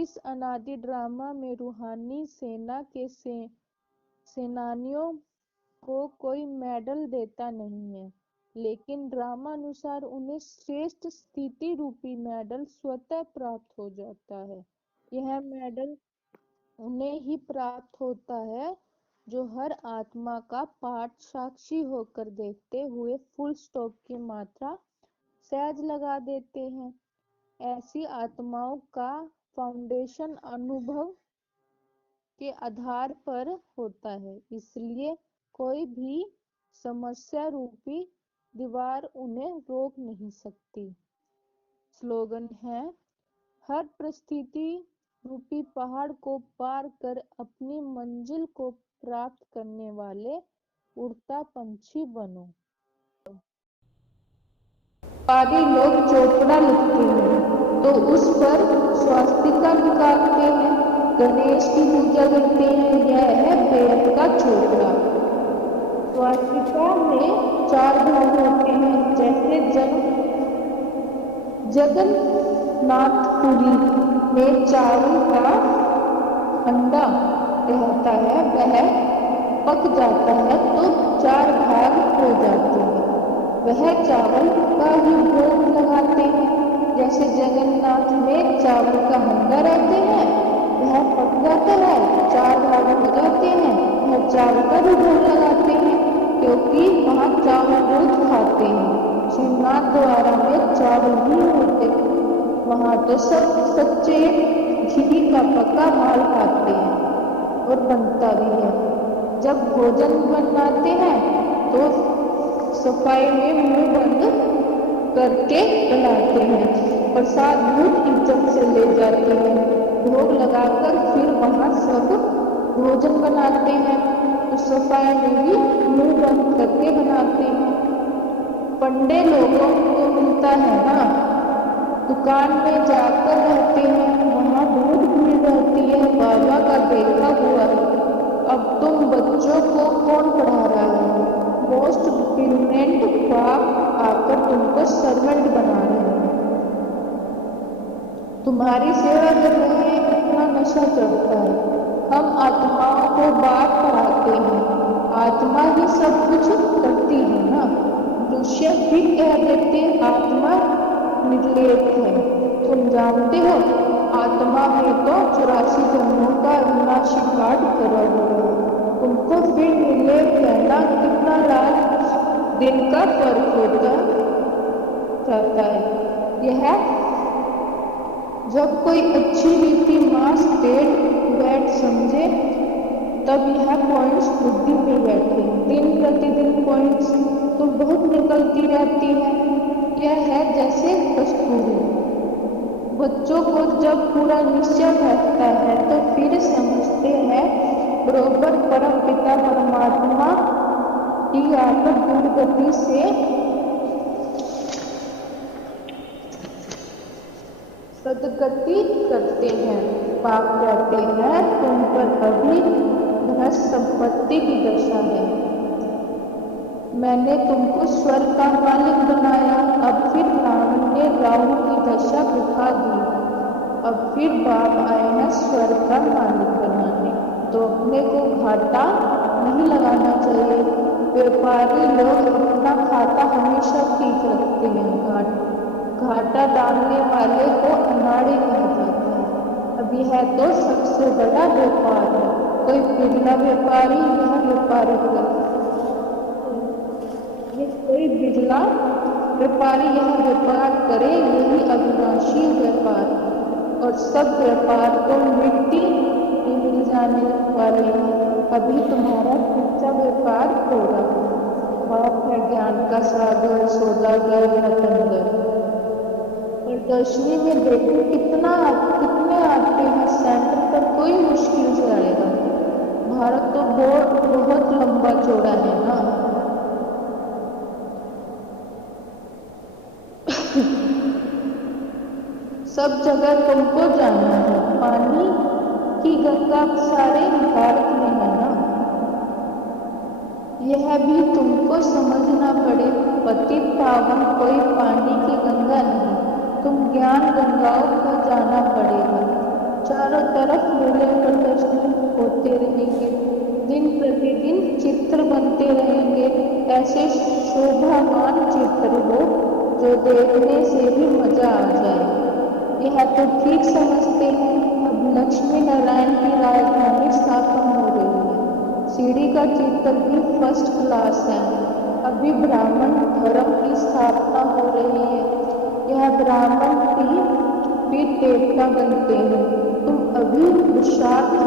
اس انادی drama میں روحانی سینا کے سینانیوں کو کوئی میڈل دیتا نہیں ہے، لیکن ڈرامانوسار انہیں شریشٹھ استھتی روپی میڈل سوتः پراپت ہو جاتا ہے۔ یہ میڈل انہیں ہی پراپت ہوتا ہے جو ہر آتما کا پاٹ ساکشی ہو کر دیکھتے ہوئے فل سٹاپ کی ماترا سہج لگا دیتے ہیں۔ ایسی آتماؤں کا فاؤنڈیشن انوبھو کے آدھار پر ہوتا ہے، اس لیے کوئی بھی سمسیا روپی دیوار انہیں روک نہیں سکتی۔ سلوگن ہے: ہر پرستھتی روپی پہاڑ کو پار کر اپنی منزل کو پراپت کرنے والے اڑتا پنچھی بنو۔ پادری لوگ چوپڑا لکھتے ہیں تو اس پر سواستکا نکالتے ہیں، گنیش کی پوجا کرتے ہیں، یہ ہے بیت کا چوپڑا۔ سواستکا میں 4 بھاگ ہوتے ہیں، جیسے جگن ناتھ پوری میں چاول کا ہنڈا رہتا ہے، وہ پک جاتا ہے تو 4 بھاگ ہو جاتے ہیں، وہ چاول کا ہی بھوگ لگاتے ہیں۔ جیسے جگن ناتھ میں چاول کا ہنڈا رہتے ہیں، وہ پک جاتا ہے، 4 بھاگ ہو جاتے ہیں، وہ چاول کا بھی بھوگ لگاتے ہیں، کیونکہ وہاں چاول روز کھاتے ہیں۔ شری ناتھ دوارا میں چاول نہیں ہوتے، وہاں تو سب سچے گھی کا پکا مال کھاتے ہیں اور بنتا بھی ہے۔ جب بھوجن بناتے ہیں تو صفائی میں منہ بند کر کے بناتے ہیں، پرساد بہت عزت سے لے جاتے ہیں، بھوگ لگا کر پھر وہاں سب بھوجن بناتے ہیں تو صفائی میں بھی منہ بند کر کے بناتے ہیں۔ پنڈے لوگوں کو ملتا ہے نا، دکان میں جا کر رہتے ہیں، وہاں بہت بھیڑ رہتی ہے، بابا کا دیکھا ہوا ہے۔ اب تم بچوں کو کون پڑھا رہا ہے؟ موسٹ برلینٹ باپ آ کر تم کو سرونٹ بنا رہے ہیں، تمہاری سیوا کر رہے ہیں، اتنا نشہ چڑھتا ہے۔ ہم آتماؤں کو باپ پڑھاتے ہیں، آتما ہی سب کچھ کرتی ہے نا۔ منشیہ بھی کہہ دیتے آتما نرلیپ ہے، تم جانتے ہو آتما میں تو 84 جنموں کا اوناشی پاٹ کرا ہوا ہے، تم کو پھر نرلیپ کہنا کتنا رات دن کا فرق ہوتا جاتا ہے۔ یہ جب کوئی اچھی ریتی ماں اسٹیٹ بیٹھ سمجھے تب یہ پوائنٹس بدھی میں بیٹھے، دن پرتی دن پوائنٹس تو بہت نکلتی رہتی ہے۔ یہ ہے جیسے کستوری، بچوں کو جب پورا نشچے بیٹھتا ہے تو پھر سمجھتے ہیں بروبر پرم پتا پرماتما ہی آ کر درگتی سے سدگتی کرتے ہیں۔ باپ کہتے ہیں تم پر ابھی بھرشٹ سمپتی کی دشا ہے، میں نے تم کو سورگ کا مالک بنایا، اب پھر راون نے راہو کی دشا دکھا دی، اب پھر باپ آئے ہیں سورگ کا مالک بنانے، تو اپنے کو گھاٹا نہیں لگانا چاہیے۔ ویپاری لوگ اپنا کھاتا ہمیشہ ٹھیک رکھتے ہیں، گھاٹا ڈالنے والے کو اناڑی کہا جاتا ہے۔ اب یہ تو سب سے بڑا ویپار ہے، کوئی بگلا ویپاری یہ ویپاری کرے، کوئی بگلا ویپاری یہ ویپار کرے، یہی اوناشی ویپار ہے، اور سب ویپار تو مٹی میں مل جانے والے ہیں، ابھی تمہارا سچا ویپار ہو رہا ہے۔ باپ ہے گیان کا ساگر، سوداگر رتنگر۔ پردرشنی میں دیکھو کتنے آتے ہیں، سینٹر پر کوئی مشکل سے آئے گا، بھارت تو بہت لمبا چوڑا ہے نا۔ سب جگہ تم کو جانا ہے، پانی کی گنگا سارے بھارت میں ہے نا، یہ بھی تم کو سمجھنا پڑے، پتت پاون کوئی پانی کی گنگا نہیں، تم گیان گنگاؤں کو جانا پڑے گا۔ ऐसे शोभामान चित्र हो जो देखने से भी मजा आ जाए। यह तो ठीक समझते हैं। अब लक्ष्मी नारायण की राजधानी स्थापना हो रही है। सीढ़ी का चित्र भी फर्स्ट क्लास है। अभी ब्राह्मण धर्म की स्थापना हो रही है। यह ब्राह्मण भी देवता बनते हैं। तुम अभी पुरुषार्थ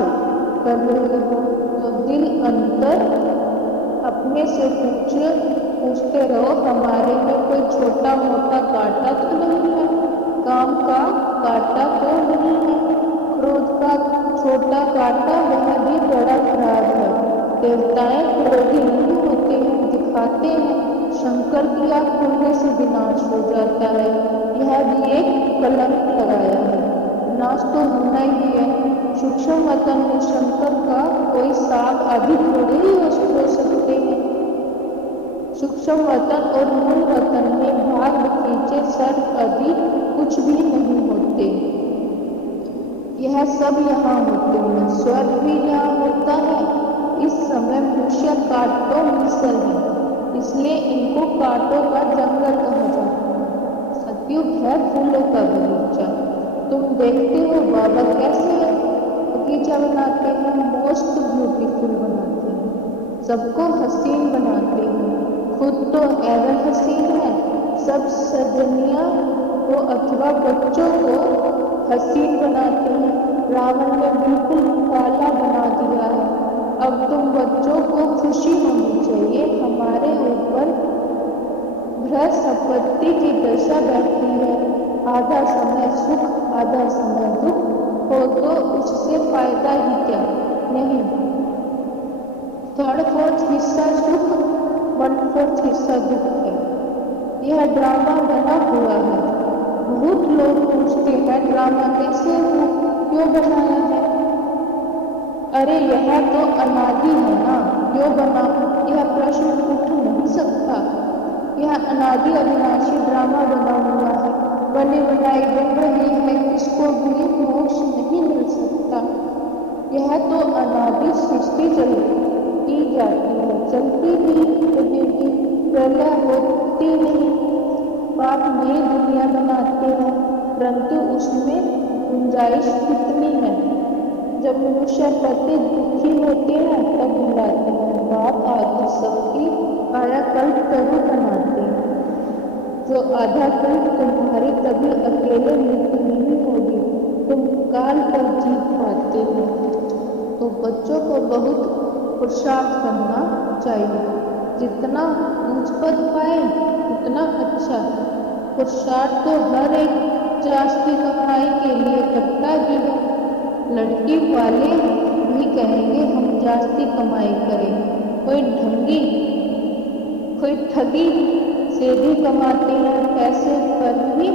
कर रहे हो तो दिल अंतर अपने से पूछते रहो, हमारे में कोई छोटा मोटा कांटा तो नहीं है, काम का कांटा तो नहीं है, क्रोध का छोटा कांटा वह भी बड़ा खराब है। देवताएं क्रोधी नहीं होते हैं, दिखाते हैं। शंकर की आँख खुलने से विनाश हो जाता है। यह भी एक कलंक लगाया है। विनाश तो होना ही है। सूक्ष्म वतन में शंकर का कोई सांप आदि थोड़े ही हो सकते हैं। सूक्ष्म वतन और मूल वतन में भाग खींचे सर्प आदि कुछ भी नहीं होते। यह सब यहाँ होते हैं। स्वर्ग भी यहाँ होता है। इस समय मनुष्य कांटों मिसल है, इसलिए इनको कांटों का जंगल कहा जाता है। सतयुग है फूलों का बगीचा। तुम देखते हो बाबा कैसे बगीचा बनाते हैं, मोस्ट ब्यूटीफुल बनाते हैं, सबको हसीन बनाते हैं, खुद तो एवर हसीन है। सब सजनिया को अथवा बच्चों को हसीन बनाते हैं। रावण ने बिल्कुल काला बना दिया है। अब तुम बच्चों को खुशी होनी चाहिए। हमारे ऊपर बृहस्पति की दशा बैठी है। आधा समय सुख आधा समय दुख हो तो उससे फायदा ही क्या। नहीं, 3/4 हिस्सा सुख 1/4 हिस्सा दुख है। यह ड्रामा बना हुआ है। बहुत लोग पूछते हैं ड्रामा कैसे हो, क्यों बनाया है। अरे यह तो अनादि है ना, क्यों बना, यह प्रश्न उठ नहीं सकता। यह अनादि अविनाशी ड्रामा बना हुआ है। बने बनाई बन रही है, किसको भी मोक्ष नहीं मिल सकता। यह तो अनादि सृष्टि की जाती है, चलती भी रहेगी, प्रलय होती नहीं। पाप नई दुनिया बनाते हैं, परंतु उसमें गुंजाइश कितनी है। जब मनुष्य प्रति दुखी होते हैं तब बुलाते हैं, बाप आदि सबकी कायाकल्प तरु बनाते हैं। जो आधा कल्प तुम्हारी कभी अकेले मृत्यु नहीं होगी, तुम काल पर जीत पाते हो। तो बच्चों को बहुत पुरुषार्थ करना चाहिए, जितना ऊंच पद पाए उतना अच्छा। पुरुषार्थ तो हर एक जास्ती कमाई के लिए करता भी है। लड़की वाले भी कहेंगे हम जास्ती कमाई करें। कोई ठगी से भी कमाते हैं, पैसे पर भी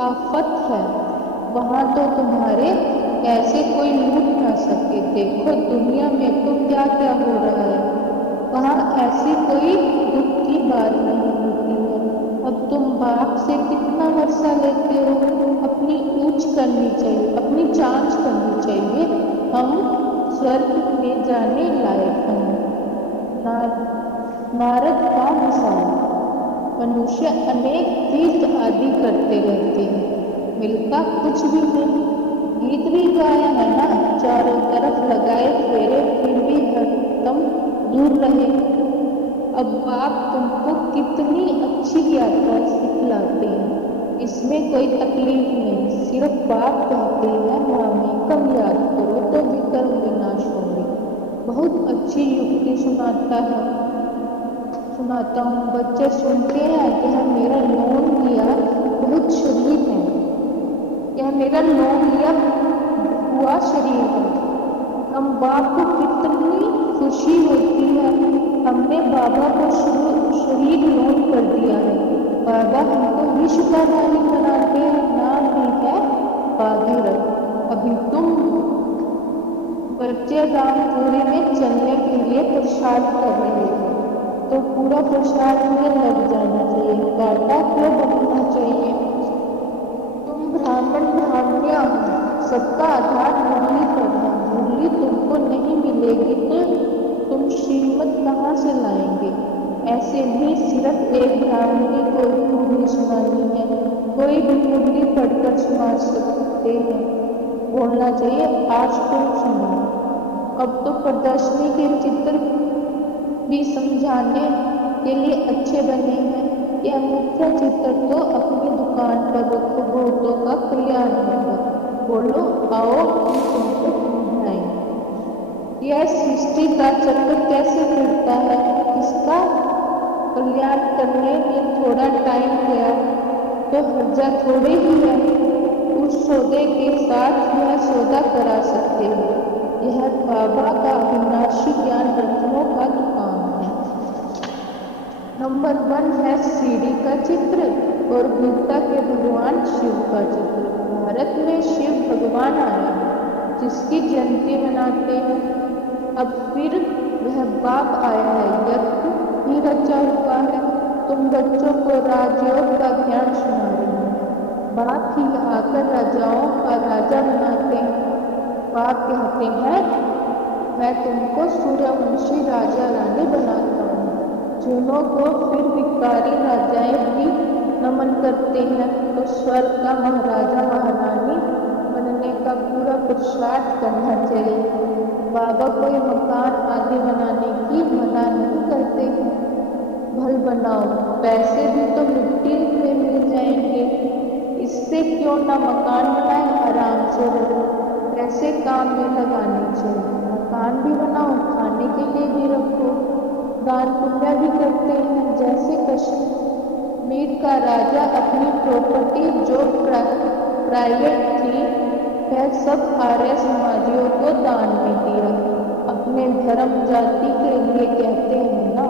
आफत है। वहाँ तो तुम्हारे ऐसे कोई लूट ना सके। देखो दुनिया में तो क्या क्या हो रहा है, वहाँ ऐसी कोई दुख की बात नहीं होती है। अब तुम बाप से कितना वर्षा लेते हो, अपनी ऊंच करनी चाहिए, अपनी जांच करनी चाहिए। हम स्वर्ग में जाने लायक हैं। नारद का मिसाल, मनुष्य अनेक तीर्थ आदि करते रहते हैं, मिलता कुछ भी नहीं। गीत भी गाया है ना, चारों तरफ लगाए फेरे फिर भी हरदम दूर रहे। अब बाप तुमको कितनी अच्छी यात्रा सिखलाते हैं, इसमें कोई तकलीफ नहीं। सिर्फ बाप कहते हैं मामी कम याद करो तो विकर्म विनाश होंगे। बहुत अच्छी युक्ति सुनाता हूँ। बच्चे सुनते हैं कि यह मेरा लोन लिया बहुत शरीफ है, यह मेरा लोन लिया हुआ शरीर है। हम बाप को कितनी खुशी होती है, हमने बाबा को शरीर लोन कर दिया है। बाबा हमको विश्व का रानी बनाते हैं, नाम भी है भागीरथ। अभी तुम बच्चे रामपुरी में चलने के लिए प्रसाद कर रहे हो, तो पूरा प्रसाद में लग जाना चाहिए, कांटा क्यों बनना चाहिए। तुम ब्राह्मण्य हो, सबका आधार मुरली करना। मुरली तुमको नहीं मिलेगी तो तुम श्रीमत कहाँ से लाएंगे। ऐसे भी सिर्फ एक ब्राह्मणी को ही मुरली सुनानी है, कोई भी मुरली पढ़कर सुना सकते हैं। बोलना चाहिए आज तुम सुनो। अब तो प्रदर्शनी के चित्र भी समझाने के लिए अच्छे बने हैं। यह मुख्य चित्र तो अपनी दुकान पर रखो, बहुतों का कल्याण होगा। बोलो आओ हम तुमको समझाएं। यह सृष्टि का चक्र कैसे फिरता है, इसका कल्याण करने में थोड़ा टाइम गया तो हर्जा थोड़े ही है। उस सौदे के साथ यह सौदा करा सकते हैं। यह बाबा का अविनाशी ज्ञान रत्नों का दुकान है। नंबर 1 है सीढ़ी का चित्र और गीता के भगवान शिव का चित्र। भारत में शिव भगवान आया है जिसकी जयंती मनाते हैं। अब फिर वह बाप आया है, यज्ञ भी रचा हुआ है। तुम बच्चों को राजयोग का ज्ञान सुना रही हो। बाप ही आकर राजाओं का राजा बनाते हैं। बाप कहते हैं मैं तुमको सूर्यवंशी राजा रानी बनाता हूँ। जिनों को फिर भिखारी राजाएं भी नमन करते हैं तो स्वर्ग का महाराजा महारानी बनने का पूरा पुरुषार्थ करना चाहिए। बाबा कोई मकान आदि बनाने की मना नहीं करते हैं। भल बनाओ, पैसे भी तो मिट्टी में मिल जाएंगे, इससे क्यों ना मकान बनाए, आराम से रहो। पैसे काम में लगाने चाहिए। मकान भी बनाओ, खाने के लिए भी रखो। दान पुण्य भी करते हैं। जैसे कश्मीर का राजा अपनी प्रॉपर्टी जो प्राइवेट थी वह सब आर्य समाजियों को दान में दिया। अपने धर्म जाति के लिए कहते हैं ना।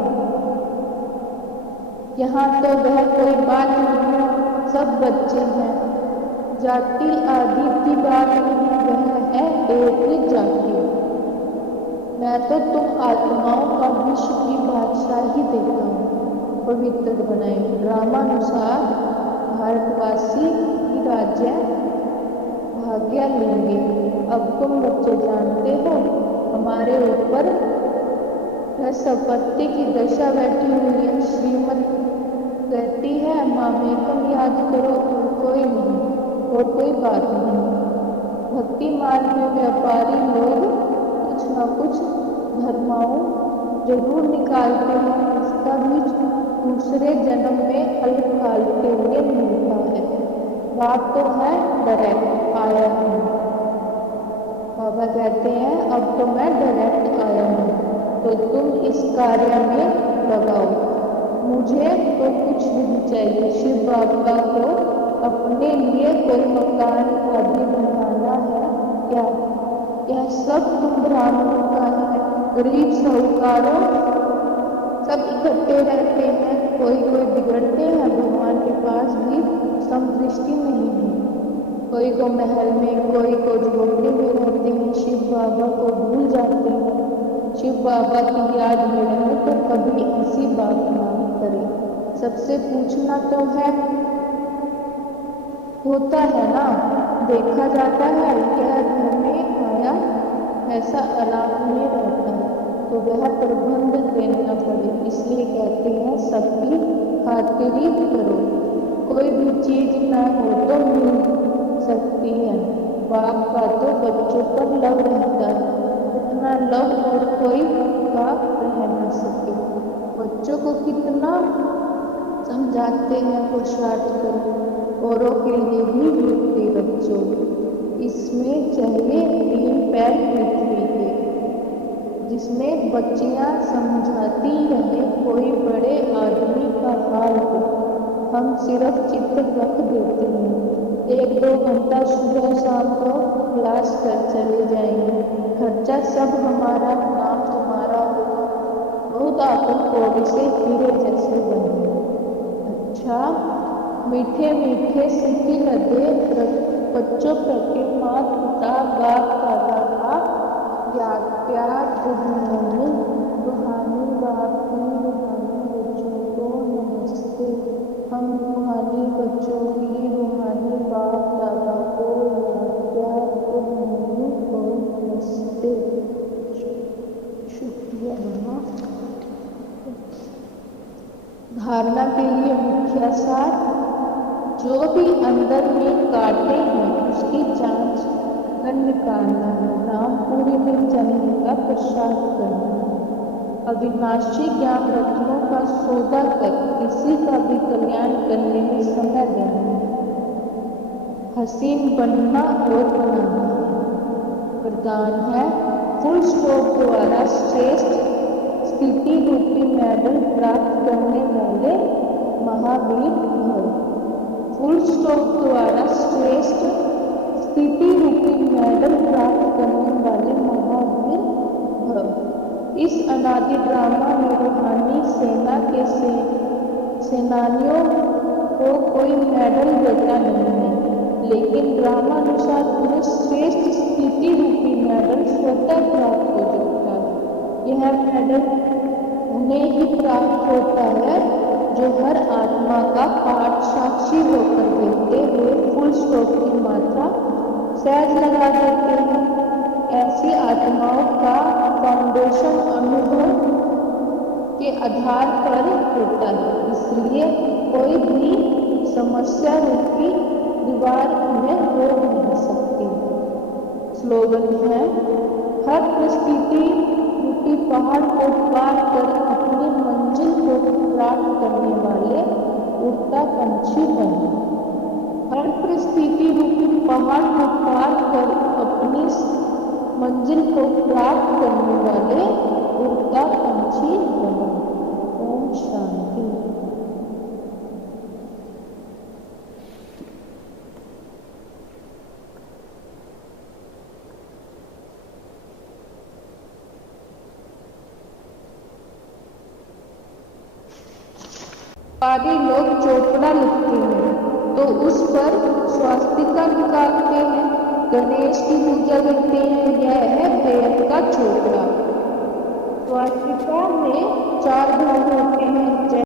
यहाँ तो वह कोई बात नहीं है, सब बच्चे हैं। जाति आदि की बात नहीं, वह है एक ही जाति। मैं तो तुम आत्माओं का विश्व की बादशाही देता हूँ। पवित्र बनाए रामानुसार भारतवासी की राज्य भाग्य लेंगे। अब तुम बच्चे जानते हो हमारे ऊपर संपत्ति की दशा बैठी हुई है। श्रीमत कहती है मामेकम याद करो और कोई नहीं, और कोई बात नहीं। भक्ति मार्ग में व्यापारी लोग कुछ न कुछ धर्माओं जरूर निकालते हैं। इसका बीज दूसरे जन्म में अल्पकाल के लिए मिलता है। बात तो है डायरेक्ट आया हूँ। बाबा कहते हैं अब तो मैं डायरेक्ट आया हूँ, तो तुम इस कार्य में लगाओ। मुझे तो कुछ नहीं चाहिए। शिव बाबा को अपने लिए कोई मकान आदि बनाना है क्या? यह सब तुम ब्राह्मणों का है। गरीब साहूकारों सब इकट्ठे रहते हैं, कोई बिगड़ते हैं। भगवान के पास भी समदृष्टि नहीं है। कोई को महल में, कोई को झोपड़ी में रहते हैं। शिव बाबा को भूल जाते हैं। शिव बाबा की याद में रहे तो कभी ऐसी बात ना करें। सबसे पूछना तो है, होता है ना, देखा जाता है। यह घर में आया ऐसा आराम नहीं रहता, तो वह प्रबंध देना पड़े। इसलिए कहते हैं सबकी खातिरी करो। कोई भी चीज ना हो तो मिल सकती है। बाप का तो बच्चों पर लव रहता है, उतना लव और कोई बाप रह न सके। बच्चों को कितना समझाते हैं पुरुषार्थ करो, औरों के लिए भी लिखते बच्चों। इसमें चाहिए 3 पैर पृथ्वी के, जिसमें बच्चियां समझाती रहे कोई बड़े आदमी का हाल हो। हम सिर्फ चित्र रख देते हैं। 1-2 घंटा सुबह शाम को क्लास कर चले जाएंगे। खर्चा सब हमारा, नाम तुम्हारा हो। बहुत अपन कौड़ी से हीरे जैसे बने। अच्छा, मीठे मीठे सिक्के लगे बच्चों प्रति माता पिता बाप दादा का याद प्यार रूहानी बाप की रूहानी बच्चों को नमस्ते। हम रूहानी बच्चों की रूहानी बाप दादा को याद प्यार रूहानी को नमस्ते। शुक्रिया। अनुसार जो भी अंदर में काटे हैं उसकी जांच कर निकालना है, रामपुरी में जन्म का प्रसाद करना है, अविनाशी ज्ञान रत्नों का सौदा कर किसी का भी कल्याण करने में समय देना है, हसीन बनना और बनाना है। वरदान है फुल स्टॉप द्वारा श्रेष्ठ स्थिति रूपी मेडल प्राप्त करने वाले महावीर भव। फुल स्टॉप द्वारा श्रेष्ठ स्थिति रूपी मेडल प्राप्त करने वाले महावीर भव। इस अनादि ड्रामा में रूहानी सेना के सेनानियों को कोई मेडल देता नहीं है, लेकिन ड्रामानुसार उन्हें श्रेष्ठ स्थिति रूपी मेडल स्वतः प्राप्त हो जाता है। यह मेडल उन्हें ही प्राप्त होता है जो हर आत्मा का पाठ साक्षी होकर देखते हुए फुल स्टॉप की मात्रा सहज लगा देते हैं। ऐसी आत्माओं का फाउंडेशन अनुभव के आधार पर होता है, इसलिए कोई भी समस्या रूपी दीवार उन्हें रोक नहीं सकती। स्लोगन है हर परिस्थिति रूपी पहाड़ को पार कर अपनी मंजिल को प्राप्त करने वाले उड़ता पंछी बने। हर परिस्थिति रूपी पहाड़ को पार कर अपनी मंजिल को प्राप्त करने वाले उड़ता पंछी बने। ओम शांति। व्यापारी लोग चोपड़ा लिखते हैं तो उस पर स्वास्तिका निकालते हैं, गणेश की पूजा करते हैं, यह है बेद का चोपड़ा। स्वास्तिका में 4 भाग होते हैं।